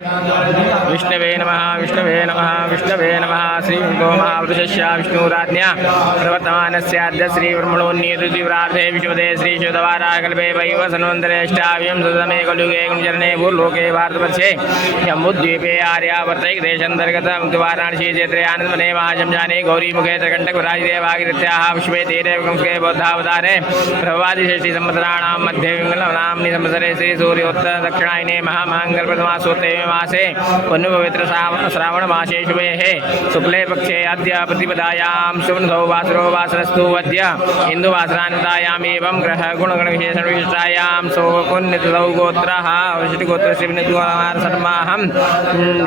विष्णवे नमः विष्णवे नमः विष्णवे नमः श्री गोमहावृषस्य विष्णुराज्ञा प्रवर्तमानस्याद्य श्री ब्रह्मणोन्नीतिव्रार्थे विश्वदे श्री शुद्धवाराकल्पे वैव सन्वन्तरेष्टाव्यं सुतमे कलयुगे गुणचरणे भूर्लोके भारतवर्षे जम्बूद्वीपे आर्यावर्तैक देशान्तर्गत मुक्तवाराणसी क्षेत्रे आनन्दवने महाशंजाने गौरीमुखे त्रिकण्ठकुराजिदेवागिरित्याः पुष्पे तीरे विक्रमस्के बौद्धावतारे प्रभवादिषष्टि संवत्सराणां मध्ये विङ्गलनाम्नि संवत्सरे श्री सूर्योत्तर दक्षिणायने महामाङ्गलप्रथमासोत्ते मासे पवित्र श्रावण मासे शुभे शुक्ले पक्षे अद्य प्रतिपदायां शुभनसौ वासरो वासरस्तु अद्य हिन्दुवासरान्तायाम् एवं ग्रह गुणगण विशेषण विशिष्टायां सौपुण्यतौ गोत्रः विशिष्टगोत्रस्य विनिर्माहं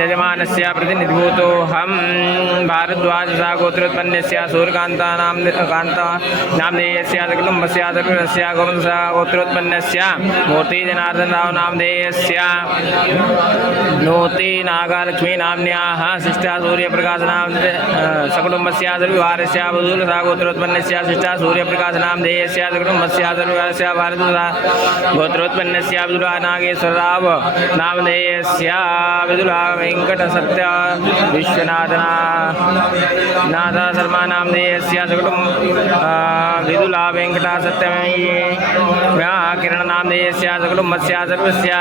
यजमानस्य प्रतिनिधिभूतोऽहं भारद्वाजसा गोत्रोत्पन्नस्य सूर्यकान्तानाम्नेयस्य कुटुम्बस्य सर्वस्य गोवंशः गोत्रोत्पन्नस्य मूर्तिजनार्दनराव नामधेयस्य नोति नागलक्ष्मी नाम्न्याः शिष्टा सूर्यप्रकाशनाम सकुटुम्बस्य सर्वविवारस्य वधूलसा गोत्रोत्पन्नस्य शिष्टा सूर्यप्रकाशनामधेयस्य सकुटुम्बस्य सर्वविवारस्य भारतसा गोत्रोत्पन्नस्य विदुला नागेश्वरराव नामधेयस्य विदुला वेङ्कटसत्य विश्वनाथ शर्मा नामधेयस्य सकुटुम्ब विदुला वेङ्कटसत्यमयी किरण नामधेयस्य सकुटुम्बस्य सर्वस्य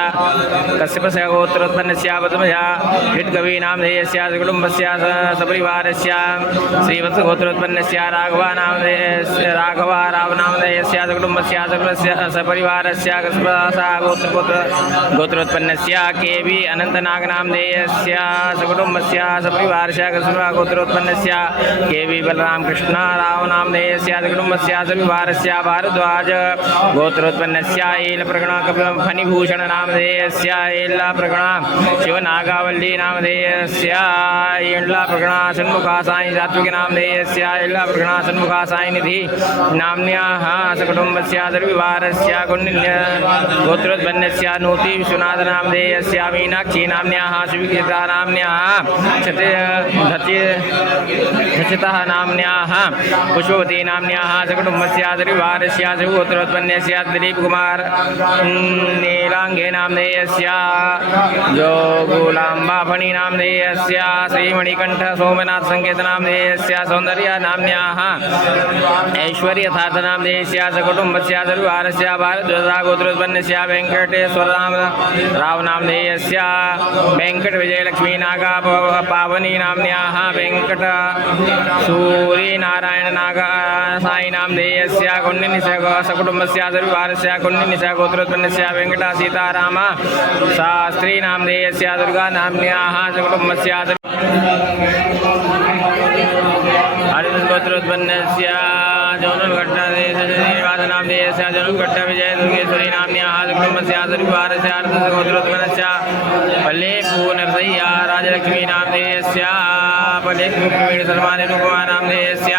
कश्यपस्य गोत्रोत्पन्नस्य पद्मया हिट्कवी नामधेयस्य कुटुम्बस्य सपरिवारस्य श्रीवत्स गोत्रोत्पन्नस्य राघव नामधेयस्य कुटुम्बस्य सपरिवारस्य गोत्रोत्पन्नस्य केवी अनन्तनाग नामधेयस्य सकुटुम्बस्य सपरिवारस्य गोत्रोत्पन्नस्य केवी बलराम कृष्णराव नामधेयस्य कुटुम्बस्य सपरिवारस्य भारद्वाज गोत्रोत्पन्नस्य एलप्रगण फणिभूषण नामधेयस्य प्रगणा शिवनागावल्ली नामधेयस्य प्रगणा षण्मुखा साई सात्विक नामधेयस्य प्रगणा षण्मुखा साई निधि नाम्न्याः सकुटुम्बस्य सर्वविवारस्य गोत्रोत्पन्नस्य नूति विश्वनाथ नामधेयस्य मीनाक्षी नाम्न्याः सुविक्षिता नाम्न्याः धचितः नाम्न्याः पुष्पवती नाम्न्याः सकुटुम्बस्य सर्वविवारस्य गोत्रोत्पन्नस्य दिलीप कुमार नीलांगे नामधेयस्य जोगुलाम्बा फणी नामधेयस्य श्रीमणिकण्ठ सोमनाथ संकेत नामधेयस्य सौन्दर्य नाम्न्याः ऐश्वर्यथार्थ नामधेयस्य सकुटुम्बस्य सर्वविवारस्य भारद्वाजा गोत्रोत्पन्नस्य वेङ्कटेश्वर राव नामधेयस्य वेङ्कट विजयलक्ष्मी नागा पावनी नाम्न्याः वेङ्कट सूर्यनारायण नागा साई नामधेयस्य कुण्डिनिस सकुटुम्बस्य सर्वविवारस्य कुण्डिनिस गोत्रोत्पन्नस्य वेङ्कट सीताराम शास्त्री नामधेयस्य दुर्गा नाम्न्याः सकुटुम्बस्य गोत्रोत्पन्नस्य जौनघट्टनिवास नामधेयस्य जौनघट्ट विजय दुर्गेश्वरी नाम्न्याः सकुटुम्बस्य सर्वविवारस्य गोत्रोत्पन्नस्य पल्लेपू नरसय्या राजलक्ष्मी नामधेयस्य पल्लेपू सलमान अनुपमा नामधेयस्य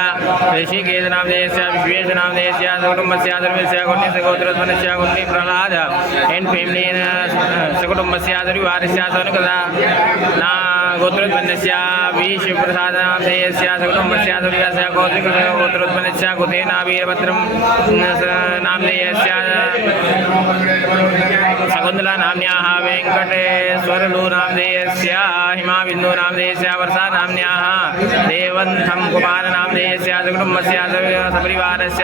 ऋषिकेश नामधेयस्य विश्वेश नामधेयस्य सकुटुम्बस्य सर्वस्य गुण्यस्य गोत्रोत्पन्नस्य गुण्य प्रह्लाद एंड फैमिली सकुटुम्बस्य सर्वविवारस्य सोनकदा ना गोत्रोत्पन्नस्य वी शिवप्रसाद नामधेयस्य सकुटुम्बस्य सर्वस्य गोत्रोत्पन्नस्य कुतेना वीरभद्रं नामधेयस्य शकुन्तला नाम्न्याः वेङ्कटेश्वरलू नामधेयस्य हिमाबिन्दु नामधेयस्य वर्षा नाम्न्याः देवन्थं कुमार नामधेयस्य सकुटुम्बस्य सपरिवारस्य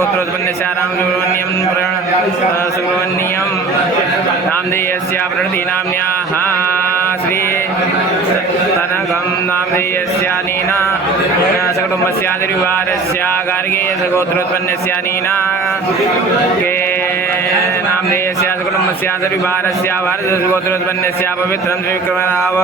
गोत्रोत्पन्नस्य सुब्रह्मण्यं नामधेयस्य प्रणति नाम्न्याः श्री तनगं नामधेयस्य नीना सकुटुम्बस्य परिवारस्य गार्गेय गोत्रोत्पन्नस्य नीना के नामधेयस्य सकुटुम्बस्य परिवारस्य भारतगोत्रोत्पन्नस्य पवित्रं त्रिविक्रमराव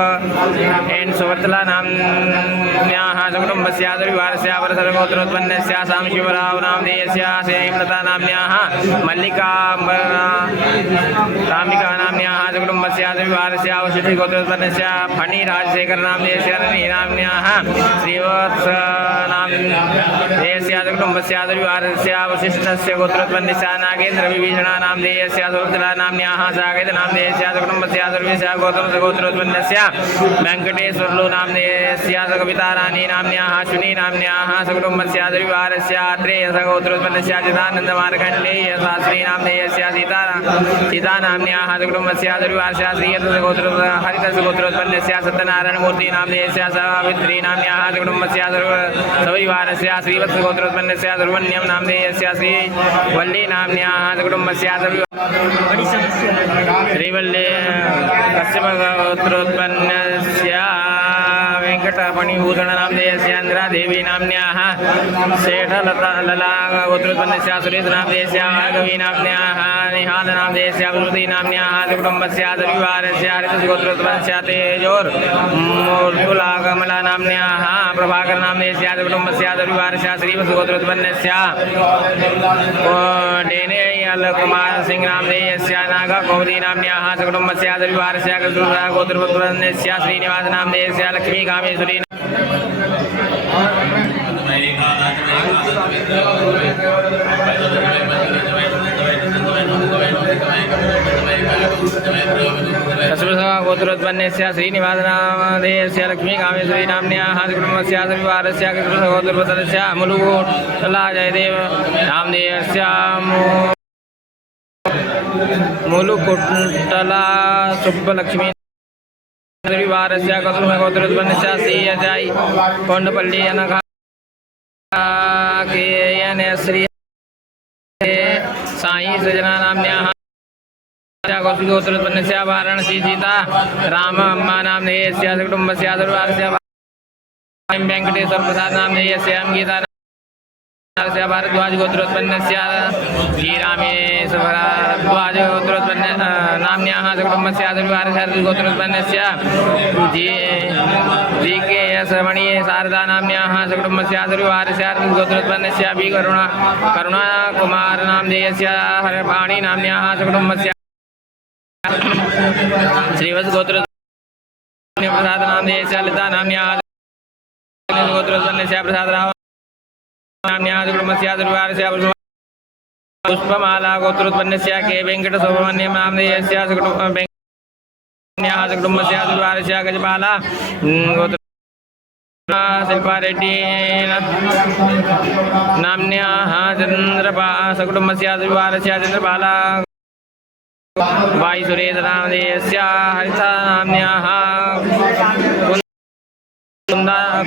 एंड सुवर्तला नाम्न्याः सकुटुम्बस्य परिवारस्य भारतगोत्रोत्पन्नस्य सांशिवराव नामधेयस्य हेमलता नाम्न्याः रामिका नाम्न्याः सकुटुम्बस्य परिवारस्य वशिष्ठगोत्रोत्पन्नस्य फणी राजशेखर नामधेयस्य नाम्न्याः श्रीवत्स नामधेयस्य सकुटुम्बस्य परिवारस्य वशिष्ठस्य गोत्रोत्पन्नस्य नागेन्द्र विभीषण नामधेयस्य सुभद्रा नाम्न्याः साकेत नामधेयस्य कुटुम्बस्य सर्वेषां गोत्रोत्पन्नस्य वेङ्कटेश्वरलु नामधेयस्य कविताराणी नाम्न्याः अश्विनी नाम्न्याः सकुटुम्बस्य द्विवारस्य अत्रेय गोत्रोत्पन्नस्य चिदानन्दमार्कण्डेय शास्त्री नामधेयस्य सीता नाम्न्याः सकुटुम्बस्य द्विवारस्य हरितस्य गोत्रोत्पन्नस्य सत्यनारायणमूर्ति नामधेयस्य सावित्री नाम्न्याः सकुटुम्बस्य सविवारस्य श्रीवत्स गोत्रोत्पन्नस्य दुर्वण्यं नामधेयस्य श्रीवल्ली नाम्न्याः सकुटुम्बस्य श्रीवल्ली कश्यप गोत्रोत्पन्नस्य वेङ्कटमणिभूषण नामधेयस्य इन्द्रादेवी नाम्न्याः शेषलला गोत्रोत्पन्नस्य सुरेश नामधेयस्य भार्गवी नाम्न्याः निहाल नामधेयस्य अभिवृद्धि नाम्न्याः कुटुम्बस्य द्विवारस्य हरितस्य गोत्रोत्पन्नस्य तेजोर्मूर्तुला कमला नाम्न्याः प्रभाकर नामधेयस्य कुटुम्बस्य द्विवारस्य श्रीवत्स गोत्रोत्पन्नस्य कुमार सिंह नामधेयस्य नागकौमुदी नाम्न्याः कुटुम्बस्य द्विवारस्य गोत्रोत्पन्नस्य श्रीनिवास नामधेयस्य लक्ष्मी कामेश्वरी गोत्रोत्पन्नस्य श्रीनिवास नामधेयस्य लक्ष्मी कामेश्वरी नाम्न्याः कुटुम्बस्य द्विवारस्य गोत्रोत्पन्नस्य मुलुगुटला जयदेव नामधेयस्य मुलुकुटला सुब्बलक्ष्मी द्विवारस्य गोत्रोत्पन्नस्य श्रीयजाई कोंडपल्ली अनघा श्री साई सजना नाम्न्याः गोत्रोत्पन्नस्य वाराणसी सीता राम अम्मा नामधेयस्य कुटुम्बस्य द्विवारस्य वेङ्कटेश्वर प्रसाद नामधेयस्य गीता भारद्वाज गोत्रोत्पन्नस्य श्रीरामेश भारद्वाज गोत्रोत्पन्न नाम्न्याः कुटुम्बस्य द्विवारस्य गोत्रोत्पन्नस्य जी.के.एस. मणि शारदा नाम्न्याः कुटुम्बस्य द्विवारस्य गोत्रोत्पन्नस्य बी करुणाकुमार नामधेयस्य हरपाणि नाम्न्याः कुटुम्बस्य श्रीवत्स गोत्रोत्पन्नस्य प्रसाद नामधेयस्य ललिता नाम्न्याः गोत्रोत्पन्नस्य प्रसादराव नाम्न्याः कुटुम्बस्य द्विवारस्य पुष्पमाला गोत्रोत्पन्नस्य के वेङ्कटसुब्रह्मण्यं नामधेयस्य कुटुम्बस्य द्विवारस्य गजपाला शिल्पा रेड्डी नाम्न्याः सकुटुम्बस्य द्विवारस्य चन्द्रपाला वाई सुरेश नामधेयस्य हरिता नाम्न्याः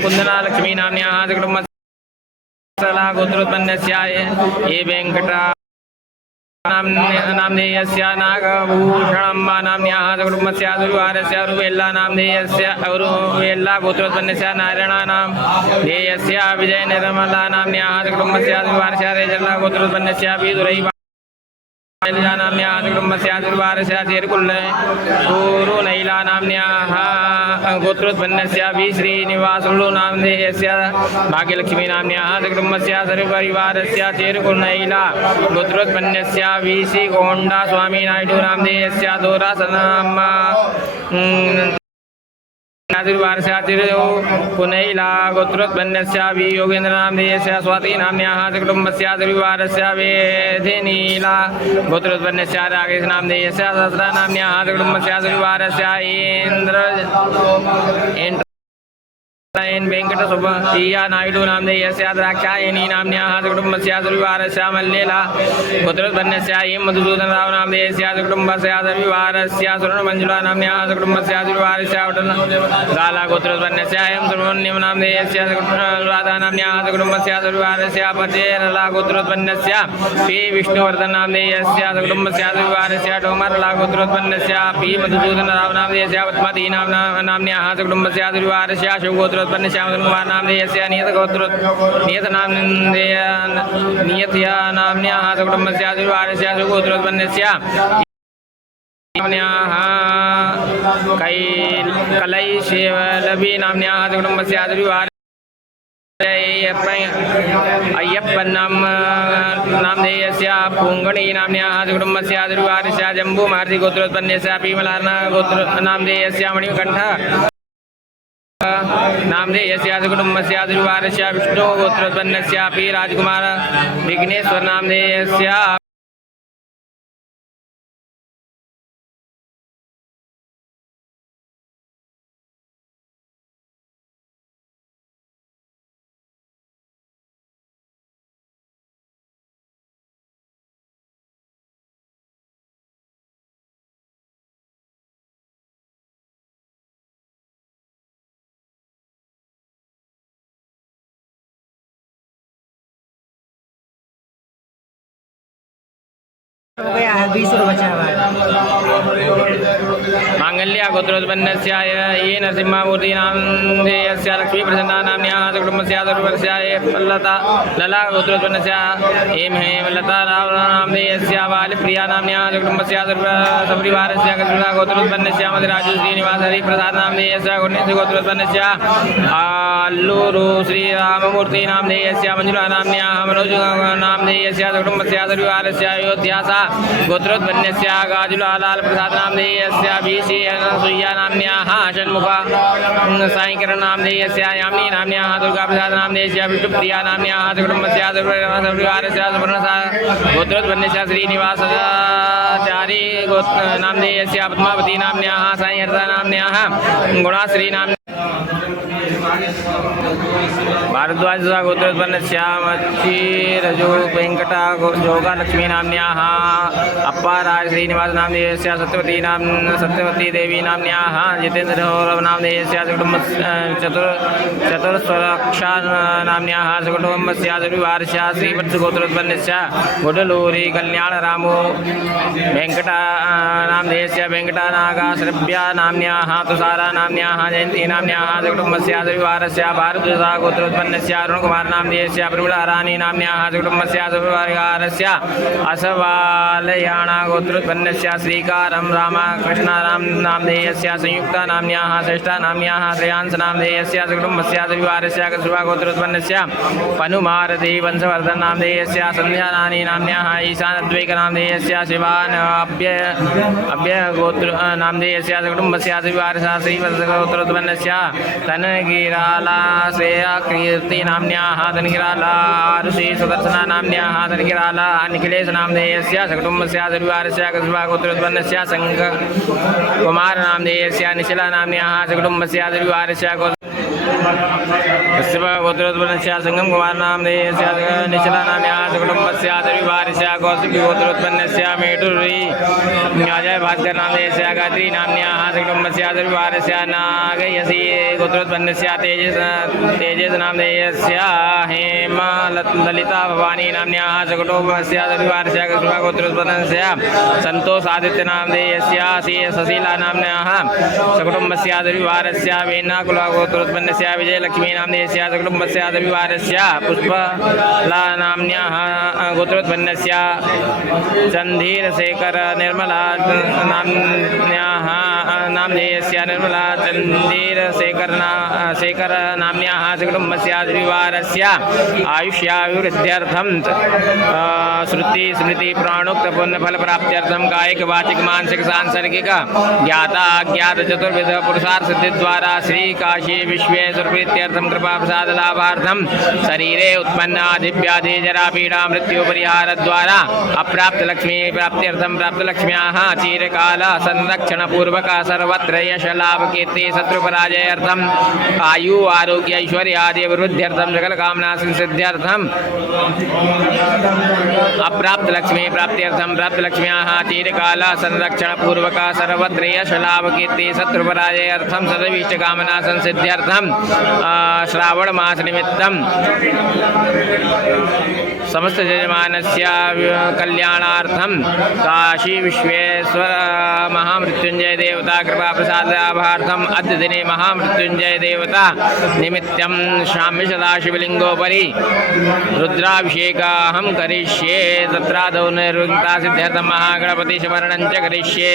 कुन्दना लक्ष्मी नाम्न्याः कुटुम्बस्य गोत्रोत्पन्नस्य ये वेङ्कटा नामधेयस्य नागभूषणम्बा नाम्न्याः कुटुम्बस्य द्विवारस्य रुवेल्ला नामधेयस्य रुवेल्ला गोत्रोत्पन्नस्य नारायण नामधेयस्य विजय निर्मला नाम्न्याः कुटुम्बस्य द्विवारस्य रेजल्ला गोत्रोत्पन्नस्य विदुरै नाम्न्याः कुटुम्बस्य द्विवारस्य चेरुकुलैला नाम्न्याः गोत्रोत्पन्नस्य वि श्रीनिवासुलु नामधेयस्य भाग्यलक्ष्मी नाम्न्याः कुटुम्बस्य सर्वपरिवारस्य चेरुकुलैला गोत्रोत्पन्नस्य वि श्री कोंडा स्वामी नायडू नामधेयस्य दोरासनाम्मा द्विवारस्य कुनैला गोत्रोत्पन्नस्य वि योगेन्द्र नामधेयस्य स्वाति नाम्न्याः कुटुम्बस्य द्विवारस्य वेधिनीला गोत्रोत्पन्नस्य राकेश नामधेयस्य सहस्रा नाम्न्याः कुटुम्बस्य द्विवारस्य इन्द्र वेङ्कटसुब्बय्या नायडू नामधेयस्य द्राक्षायणी नाम्न्याः कुटुम्बस्य द्विवारस्य मल्लेला गोत्रोत्पन्नस्य एं मधुसूदनराव नामधेयस्य कुटुम्बस्य द्विवारस्य सुवर्णमञ्जुला नाम्न्याः कुटुम्बस्य द्विवारस्य गाला गोत्रोत्पन्नस्य एं सुब्रह्मण्यं नामधेयस्य राधा नाम्न्याः कुटुम्बस्य द्विवारस्य पचेरला गोत्रोत्पन्नस्य पी विष्णुवर्धन नामधेयस्य कुटुम्बस्य द्विवारस्य डोमरला गोत्रोत्पन्नस्य पी मधुसूदनराव नामधेयस्य पद्मावती नाम्न्याः कुटुम्बस्य द्विवारस्य शिवगोत्र श्यामकुमार नामधेयस्य नियतया नाम्न्याः कुटुम्बस्य द्विवारस्य गोत्रोत्पन्नस्य कलैशेवलभि नाम्न्याः कुटुम्बस्य द्विवारस्य अय्यप्पन्नं नामधेयस्य पुङ्गणी नाम्न्याः कुटुम्बस्य द्विवारस्य जम्बूमहर्षि गोत्रोत्पन्नस्य भीमलार्न गोत्र नामधेयस्य मणिकण्ठ नामधेयस्य कुटुम्बस्य द्विवारस्य विष्णु गोत्रोत्पन्नस्य पी राजकुमार विघ्नेश्वर नामधेयस्य हो गया है 20 बचा हुआ है। मांगल्य गोत्रोत्पन्नस्य ये नरसिंहमूर्तीनां देयस्य लक्ष्मी प्रसन्नानाम्न्याः कुटुम्बस्य सर्ववर्षाय लता लला गोत्रोत्पन्नस्य हेम लता नाम देयस्य बालप्रियानाम्न्याः कुटुम्बस्य सपरिवारस्य गोत्रोत्पन्नस्य मधुराजु श्रीनिवास हरिप्रसादनां देयस्य गुणेश गोत्रोत्पन्नस्य अल्लूरु श्रीराममूर्तीनां देयस्य मञ्जुलानाम्न्याः मनोज नाम देयस्य कुटुम्बस्य सर्ववारस्य अयोध्यासा गोत्रोत्पन्नस्य गाजुलालाल प्रसाद नाम देयस्य बीसी सुय्या नाम्न्याः षण्मुखा साईकरण नाम देयस्य यामिनी नाम्न्याः दुर्गा प्रसाद नाम देयस्य विष्णुप्रिया नाम्न्याः कुटुम्बस्य सर्ववारस्य सुवर्णसा गोत्रोत्पन्नस्य श्रीनिवासाचारी नाम देयस्य पद्मावती नाम्न्याः साईहर्ता नाम्न्याः गुणाश्री नाम भारद्वाज गोत्रोत्पन्नस्यामच्चिरजो वेंकटा जोगा लक्ष्मी नाम्न्याः अप्पाराय श्रीनिवास नाम देयस्य सत्यवती देवी नाम्न्याः जितेन्द्रगौरव नाम देयस्य चतुर्स्वरक्षा नाम्न्याः कुटुम्बस्य सर्ववारस्य श्रीवत्स गोत्रोत्पन्नस्य गुडलूरी कल्याण रामो वेंकटा नाम देयस्य वेंकटानागा श्रव्या नाम्न्याः तुषारा नाम्न्याः जयन्ती नाम्न्याः कुटुम्बस्य सर्ववारस्य भारद्वाज गोत्रोत्पन्नस्य अरुणकुमार नाम देयस्य प्रबला रानी नाम्न्याः कुटुम्बस्य सर्ववारस्य असवालयाणा गोत्रोत्पन्नस्य श्रीकारं रामकृष्ण नाम देयस्य संयुक्ता नाम्न्याः श्रेष्ठा नाम्न्याः श्रेयांस नाम देयस्य कुटुम्बस्य सर्ववारस्य कसुवा गोत्रोत्पन्नस्य पनुमारती वंशवर्धन नाम देयस्य संध्या नानी नाम्न्याः ईशानद्वैक नाम देयस्य शिवान अभ्य गोत्र नाम देयस्य कुटुम्बस्य सर्ववारस्य श्रीवत्स गोत्रोत्पन्नस्य तनगिराला श्रेया कीर्ति नाम्न्याः तनगिराला ऋषि सुदर्शना नाम्न्याः तनगिराला निखिलेश नाम देयस्य कुटुम्बस्य सर्ववारस्य कसुवा गोत्रोत्पन्नस्य संघ कुमार नाम देयस्य निशिला नाम्न्याः कुटुम्बस्य सर्ववारस्य गोत्रोत्पन्नस्य संगम कुमार नाम देयस्य निशिला नाम्न्याः कुटुम्बस्य सर्ववारस्य कौशिकी गोत्रोत्पन्नस्य मेटुरी अजय भास्कर नाम देयस्य गायत्री नाम्न्याः कुटुम्बस्य सर्ववारस्य नागयसी गोत्रोत्पन्नस्य तेजस नाम देयस्य हेम ललिता भवानी नाम्न्याः कुटुम्बस्य सर्ववारस्य गोत्रोत्पन्नस्य संतोष आदित्य नाम देयस्य सशीला नाम्न्याः कुटुम्बस्य सर्ववारस्य वेनाकुल गोत्रोत्पन्नस्य विजयलक्ष्मी नाम देयस्य कुटुम्बस्य सर्ववारस्य पुष्पला नाम्न्याः गोत्रोत्पन्नस्य चन्धीरशेखर निर्मला नाम्न्याः नाम देयस्य निर्मला चन्धीरशेखर शेखर नाम्न्याः कुटुम्बस्य सर्ववारस्य आयुष्याभिवृद्ध्यर्थं श्रुति स्मृति प्राणोक्त पुण्यफल प्राप्त्यर्थं कायिक वाचिक मानसिक सांसर्गिक ज्ञाता अज्ञात चतुर्विध पुरुषार्थ सिद्धि द्वारा श्री काशी विश्वेश्वर प्रीत्यर्थं कृपा प्रसाद लाभार्थं शरीरे उत्पन्न दिव्याधि जरा पीड़ा मृत्यु परिहार द्वारा अप्राप्त लक्ष्मी प्राप्त्यर्थं प्राप्त लक्ष्म्याः चिरकाल संरक्षण पूर्वक सर्वत्र यश लाभ कीर्ति शत्रु पराजयार्थं आयु आरोग्य ऐश्वर्य आदि वृद्ध्यर्थं सकल कामना सिद्ध्यर्थं अप्राप्त लक्ष्मी प्राप्त्यर्थं प्राप्त लक्ष्म्याः चिरकाल संरक्षण पूर्वक सर्वत्र यश लाभ कीर्ति शत्रु पराजयार्थं सदविष्ट कामना संसिद्ध्यर्थं श्रावण मास निमित्तं समस्त यजमानस्य कल्याणार्थं काशी विश्वेश्वर महामृत्युंजय देवता कृपा प्रसाद लाभार्थं अद्य दिने महामृत्युंजय देवता निमित्तं शाम्य सदाशिवलिंगोपरि रुद्राभिषेकाहं करिष्ये तत्रादौ निर्विघ्नता सिद्ध्यर्थं महागणपति स्मरणं च करिष्ये।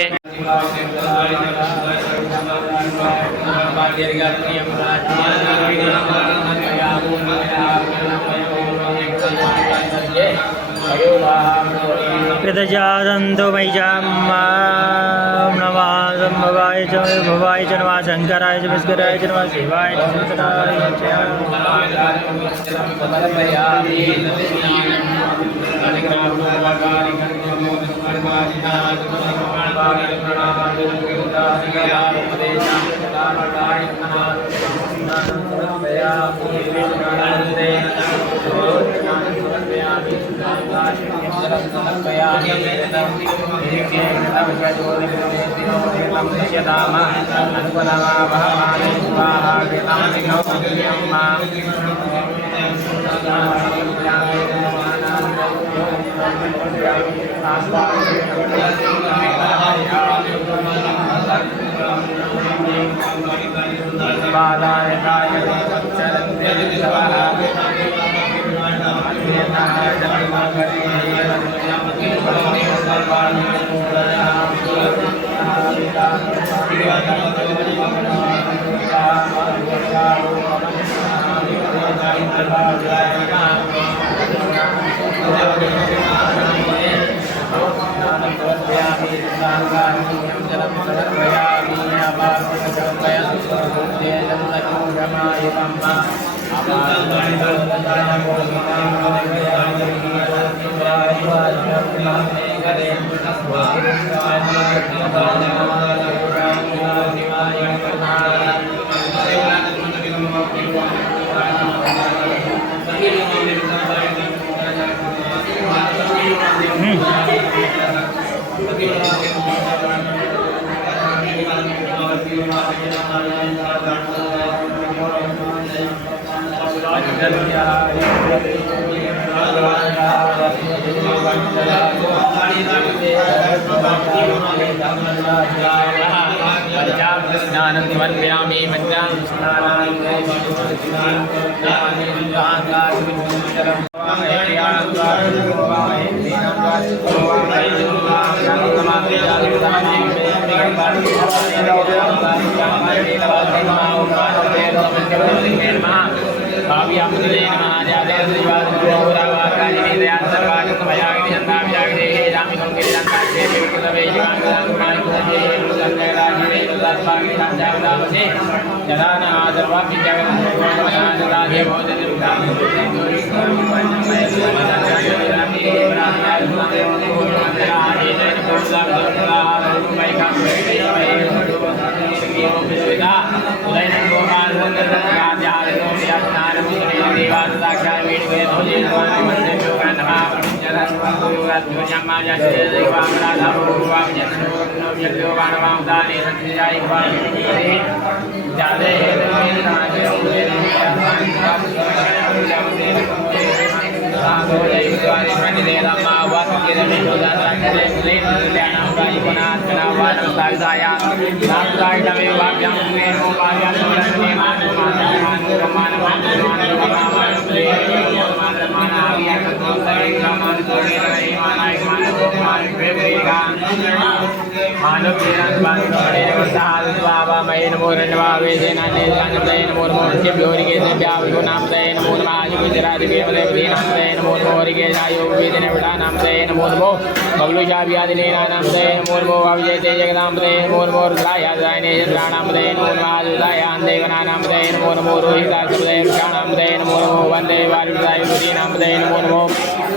प्रदजादन्तो वैजां नमाजं भवाय च नमः शङ्कराय च भास्कराय च नमः शिवाय च शङ्कराय च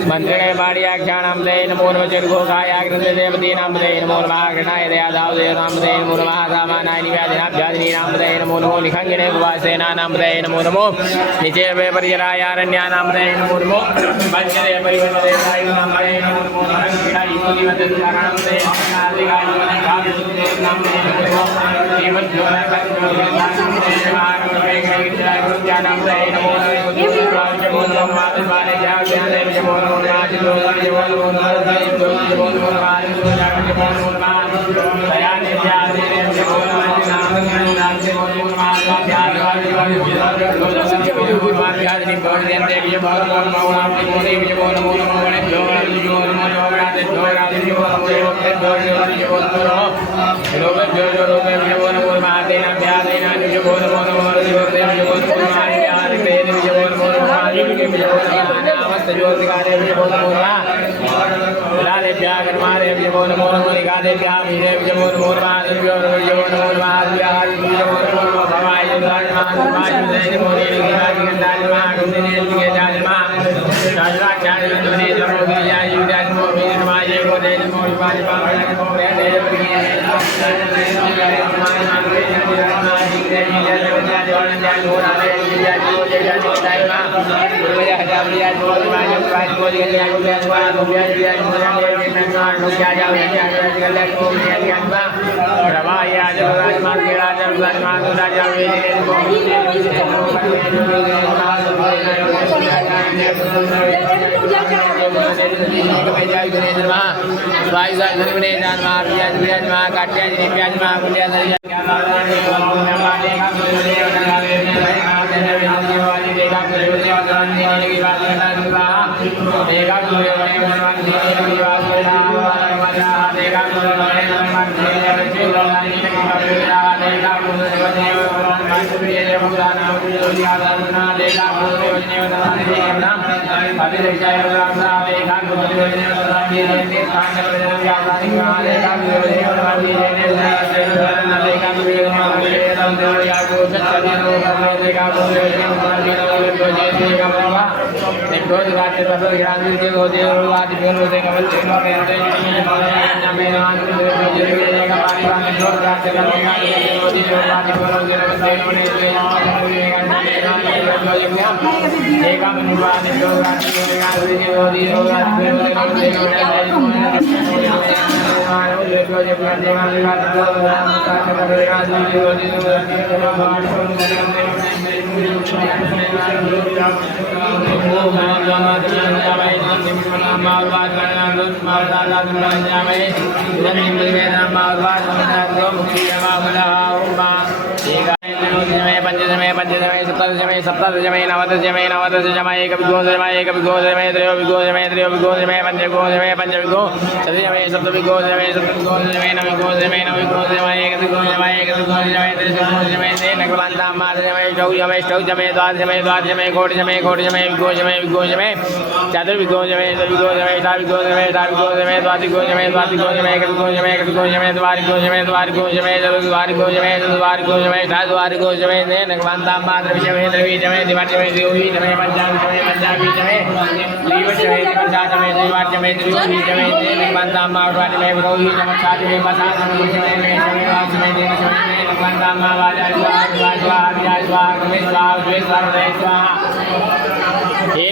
मंत्रिणे मार्याख्यानां दे नमो नमः जगोखाय कृते देवती नाम दे नमो नमः गणाय दयादाव दे नाम दे नमो नमः सामानाय निव्याधिनाभ्यादिनी नाम दे नमो नमो निखंगिने भुवासेना नाम दे नमो नमो निचेवे परिजरायारण्या नाम दे नमो नमो वंचने परिवन्दे साय नाम दे नमो नमो हरिषाय पुलिवते नाम दे नादिगाय नाम दे नमो नमो जीवज्योति कर्मज्योति नाम दे नाम दे नमो नमो मातृवारे जाग्याने नमो नमो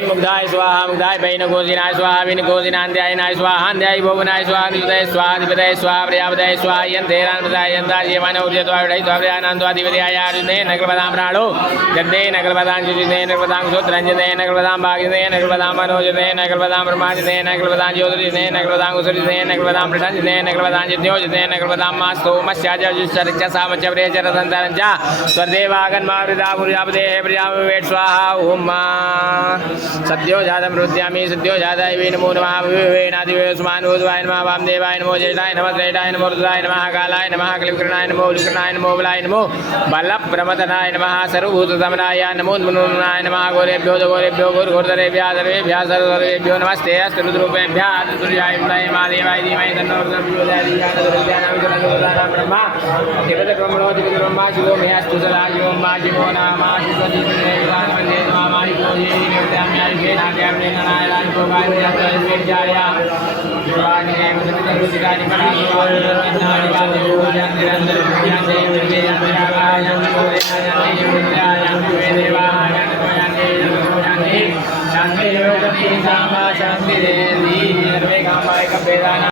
मुग्धाय स्वाहा मुग्धाय बैन गोजिनाय स्वाहा विन गोजिनांध्याय नाय स्वाहांध्याय भोगनाय स्वाहा दिवदय स्वाहा दिवदय स्वाहा प्रयावदय स्वाहा यंतेरान प्रदाय यंता जीवन ऊर्जत्वाय द्वाव्यानंद्वादिवदयायारुदे नगरपदां प्राणो गद्दे नगरपदां जुजिदे नगरपदां सुत्रंजदे नगरपदां भागिदे नगरपदां मनोजदे नगरपदां ब्रह्माजिदे नगरपदां ज्योतिर्जिदे नगरपदां कुसुरिदे नगरपदां प्रसंजिदे नगरपदां जित्योजिदे नगरपदां मास्तो मस्याजजुसरक्षसामचव्रेचरसंतरञ्च स्वर्देवागन्मावृता पुर्यापदेः प्रजावेट स्वाहा ओम सद्यो जातम रुद्यामि सद्यो जाताय वे नमो नमः विवेनादिवेस्मानोद्वाय नमः वामदेवाय नमो ज्येष्ठाय नमः श्रेष्ठाय नमो रुद्राय नमः कालाय नमः कलिविक्रणाय नमो उलुक्रणाय नमो बलाय नमो बलप्रमथनाय नमः सर्वभूतसमनाय नमो नमोनाय नमः गोरेभ्यो घोरधरेभ्यः सर्वेभ्यः सर्वदेभ्यो नमस्ते अस्तरुद्रूपेभ्यः सूर्याय विद्महे महादेवाय धीमहि तन्नो ब्रह्मा देवतब्रह्मणो दिव्यब्रह्मा शिवो मे अस्तु सदा शिवं मा शिवो नाम शांति